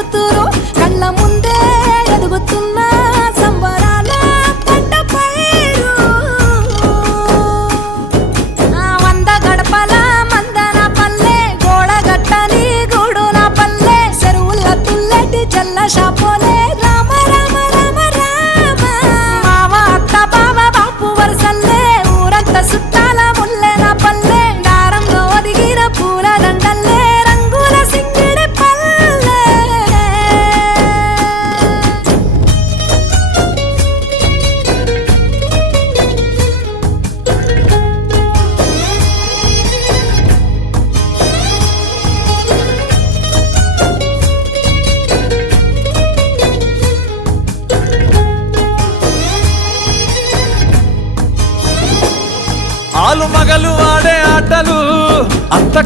కూతురు కళ్ళ ముందే ఎదుగుతున్న సంబరాల పంట పైరు. వంద గడపల మందన పల్లె గోడగట్టని గూడున పల్లె చెరువుల తుల్లటి జల్ల షాపోలే రామ రామ రామ రామ. మావ అత్త బావ బాపు వరసల్లే ఊరంతా సుట్టాల ముల్లెన పల్లె దారంలో ఒదిగిన పూల దండల్లే రంగుల సింగిడి పల్లె. ఆలు మగలు ఆడే ఆటలు అత్త